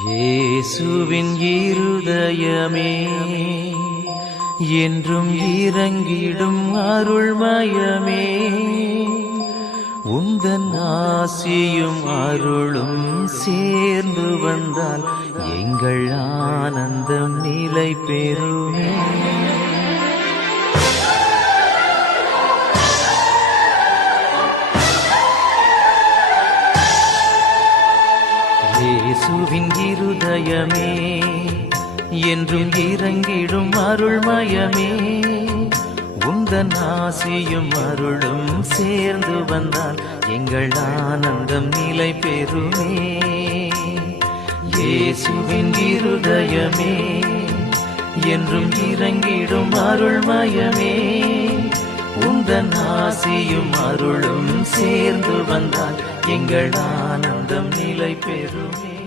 இயேசுவின் இருதயமே என்றும் இறங்கிடும் அருள்மயமே, உந்தன் ஆசியும் அருளும் சேர்ந்து வந்தால் எங்கள் ஆனந்தம் நிலை பெறுமே. இயேசுவின் இருதயமே என்றும் இறங்கிடும் அருள்மயமே, உந்தன் ஆசியும் அருளும் சேர்ந்து வந்தால் எங்கள் ஆனந்தம் நிலை பெறுமே. இயேசுவின் இருதயமே என்றும் இறங்கிடும் அருள்மயமே, உந்தன் ஆசியும் அருளும் சேர்ந்து வந்தால் எங்கள் ஆனந்தம் நிலை பெறுமே.